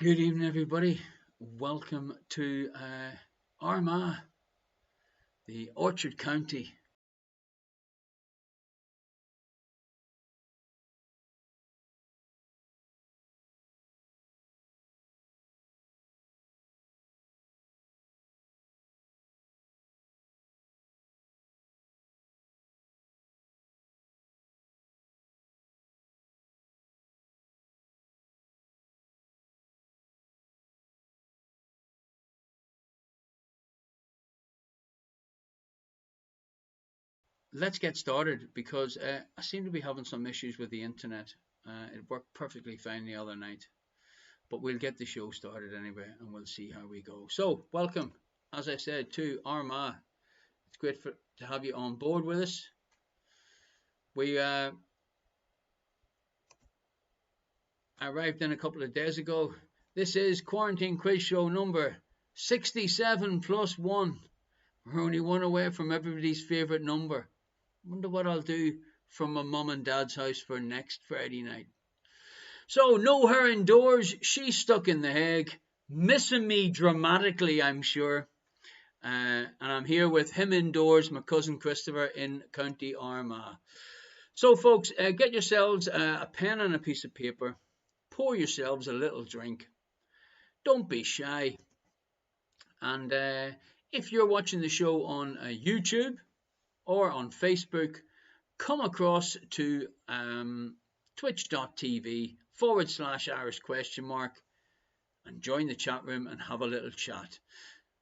Good evening, everybody. Welcome to Armagh, the Orchard County. Let's get started because I seem to be having some issues with the internet. It worked perfectly fine the other night, but we'll get the show started anyway and we'll see how we go. So, welcome, as I said, to Armagh. It's great to have you on board with us. We arrived in a couple of days ago. This is Quarantine Quiz Show number 67 plus 1. We're only one away from everybody's favourite number. Wonder what I'll do from my mum and dad's house for next Friday night. So, no her indoors. She's stuck in The Hague, missing me dramatically, I'm sure. And I'm here with him indoors, my cousin Christopher in County Armagh. So, folks, get yourselves a pen and a piece of paper. Pour yourselves a little drink. Don't be shy. And if you're watching the show on YouTube or on Facebook, come across to twitch.tv/Irish question mark and join the chat room and have a little chat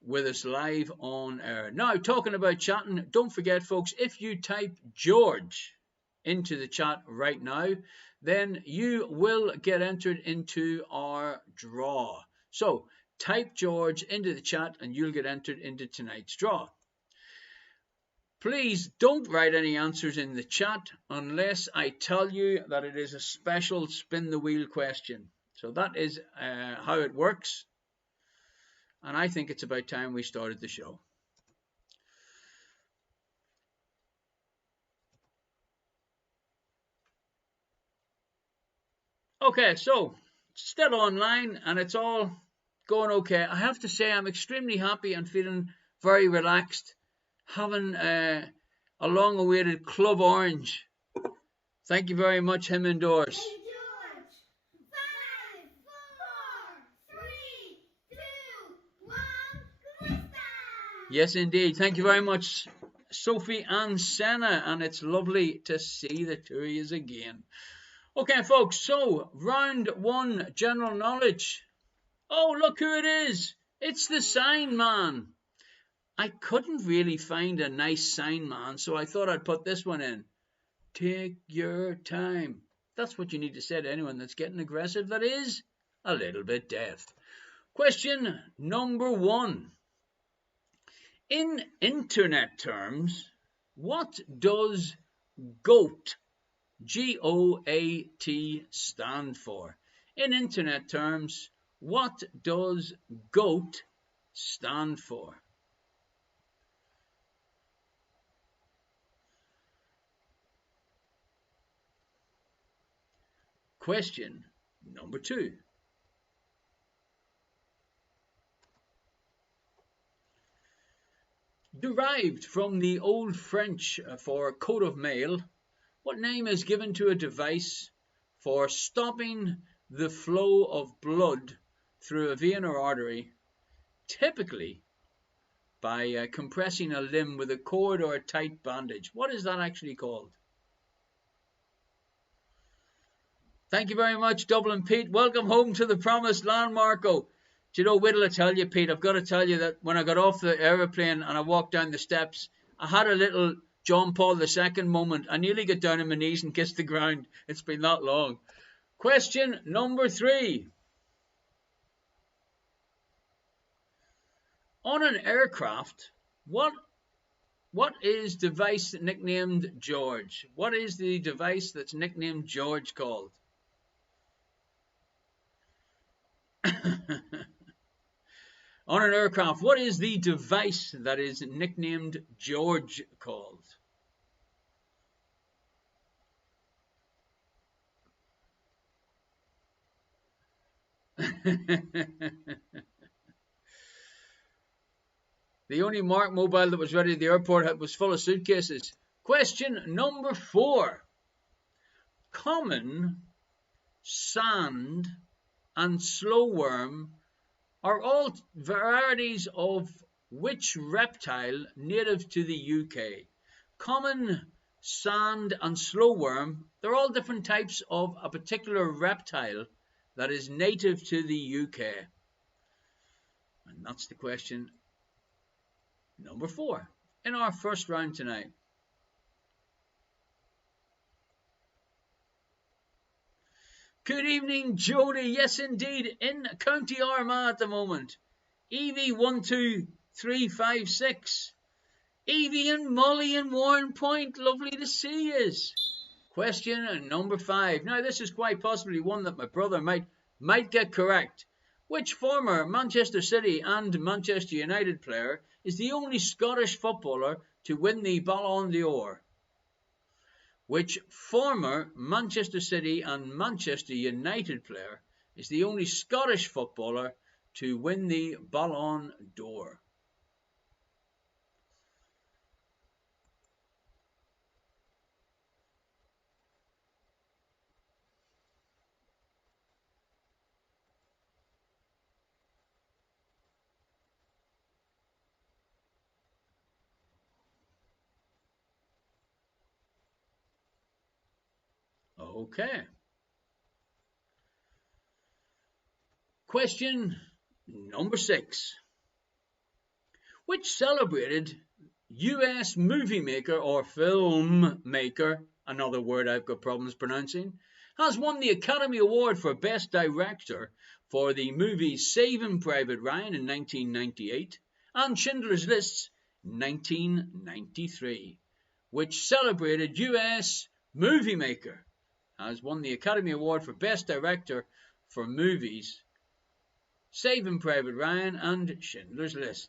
with us live on air. Now, talking about chatting, don't forget, folks, if you type George into the chat right now, then you will get entered into our draw. So type George into the chat and you'll get entered into tonight's draw. Please don't write any answers in the chat unless I tell you that it is a special spin the wheel question. So that is how it works. And I think it's about time we started the show. Okay, so still online and it's all going okay. I have to say I'm extremely happy and feeling very relaxed, having a long-awaited Club Orange. Thank you very much, him indoors. Hey George, 5, 4, 3, 2, 1, Yes, indeed. Thank you very much, Sophie and Senna, and it's lovely to see the two of you again. Okay, folks, so round one, general knowledge. Oh, look who it is. It's the sign man. I couldn't really find a nice sign man, so I thought I'd put this one in. Take your time. That's what you need to say to anyone that's getting aggressive, that is a little bit deaf. Question number 1. In internet terms, what does GOAT, G-O-A-T, stand for? In internet terms, what does GOAT stand for? Question number 2. Derived from the Old French for coat of mail, what name is given to a device for stopping the flow of blood through a vein or artery, typically by compressing a limb with a cord or a tight bandage? What is that actually called? Thank you very much, Dublin Pete. Welcome home to the promised land, Marco. Do you know, wait till I tell you, Pete, I've got to tell you that when I got off the aeroplane and I walked down the steps, I had a little John Paul II moment. I nearly got down on my knees and kissed the ground. It's been that long. Question number 3. On an aircraft, what is device nicknamed George? What is the device that's nicknamed George called? On an aircraft, what is the device that is nicknamed George called? The only Mark mobile that was ready at the airport was full of suitcases. Question number 4. Common, sand, and slowworm are all varieties of which reptile native to the UK? Common, sand, and slowworm, they're all different types of a particular reptile that is native to the UK. And that's the question number 4 in our first round tonight. Good evening, Jody. Yes, indeed, in County Armagh at the moment. Evie12356. Evie and Molly in Warren Point. Lovely to see you. Question number 5. Now, this is quite possibly one that my brother might get correct. Which former Manchester City and Manchester United player is the only Scottish footballer to win the Ballon d'Or? Which former Manchester City and Manchester United player is the only Scottish footballer to win the Ballon d'Or? Okay. Question number 6. Which celebrated US movie maker or film maker, another word I've got problems pronouncing, has won the Academy Award for Best Director for the movies Saving Private Ryan in 1998 and Schindler's List 1993? Which celebrated US movie maker has won the Academy Award for Best Director for movies Saving Private Ryan and Schindler's List?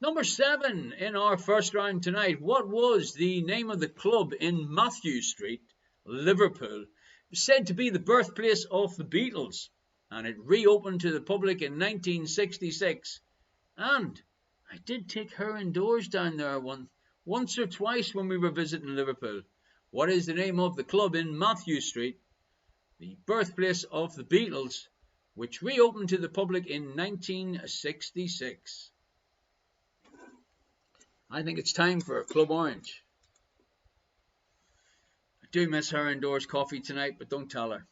Number 7 in our first round tonight. What was the name of the club in Matthew Street, Liverpool? It was said to be the birthplace of the Beatles, and it reopened to the public in 1966. And I did take her indoors down there once or twice when we were visiting Liverpool. What is the name of the club in Matthew Street, the birthplace of the Beatles, which reopened to the public in 1966? I think it's time for a Club Orange. I do miss her indoors coffee tonight, but don't tell her.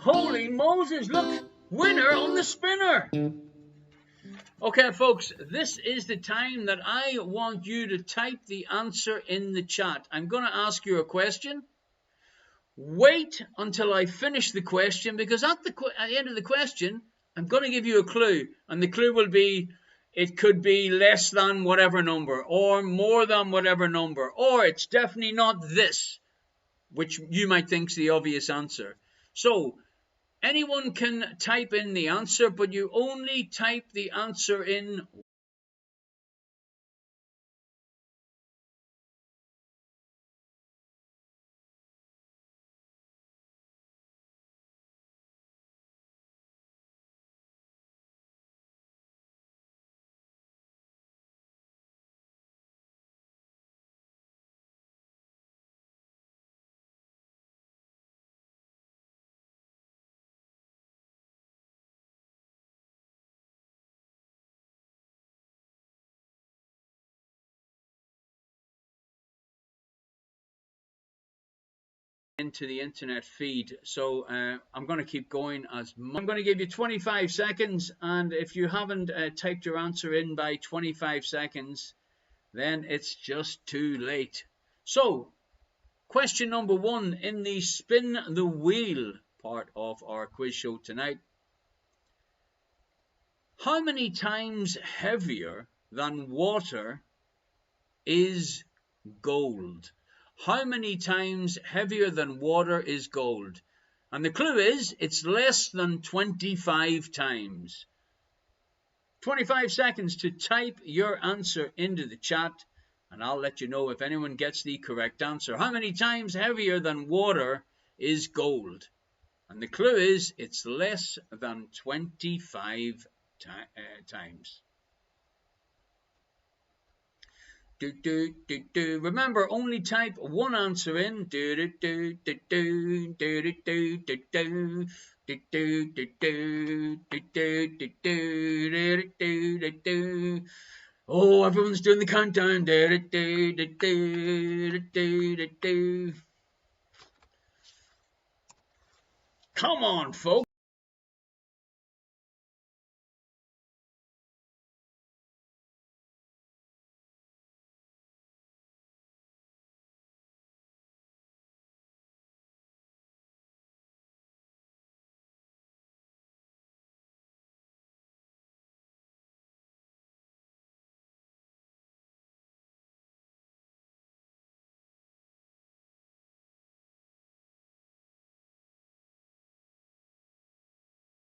Holy Moses, look! Winner on the spinner! Okay, folks, this is the time that I want you to type the answer in the chat. I'm going to ask you a question. Wait until I finish the question, because at the end of the question, I'm going to give you a clue, and the clue will be, it could be less than whatever number, or more than whatever number, or it's definitely not this, which you might think is the obvious answer. So, anyone can type in the answer, but you only type the answer in into the internet feed. So I'm going to keep going I'm going to give you 25 seconds, and if you haven't typed your answer in by 25 seconds, then it's just too late. So, question number 1 in the spin the wheel part of our quiz show tonight. How many times heavier than water is gold? How many times heavier than water is gold? And the clue is it's less than 25 times. 25 seconds to type your answer into the chat, and I'll let you know if anyone gets the correct answer. How many times heavier than water is gold? And the clue is it's less than 25 times. Remember, only type one answer in. Oh, everyone's doing the countdown. Come on, folks.